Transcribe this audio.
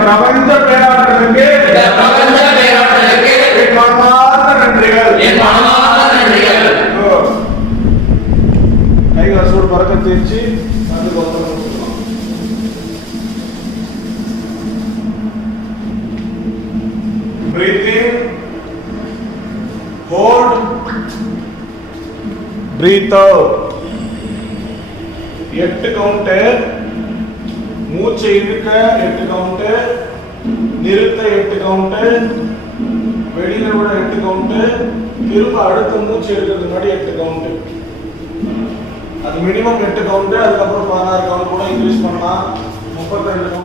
பிரபஞ்ச பேராற்றலுக்கு என் மனமார்ந்த நன்றிகள். கைகளை சூடு பறக்க தேய்ச்சி breathe in, hold, breathe out. 8 count, மூச்சை இழுக்க 8 கவுண்ட், நிறுத்த 8 கவுண்ட், வெளியில விட 8 கவுண்ட், திரும்ப அடுத்த மூச்சு எடுக்கிறதுக்கு முன்னாடி 8 கவுண்ட். அது மினிமம் 8 கவுண்ட், அதுக்கப்புறம் 16 கவுண்ட் கூட இன்க்ரீஸ் பண்ணலாம். 32 கவுண்ட்.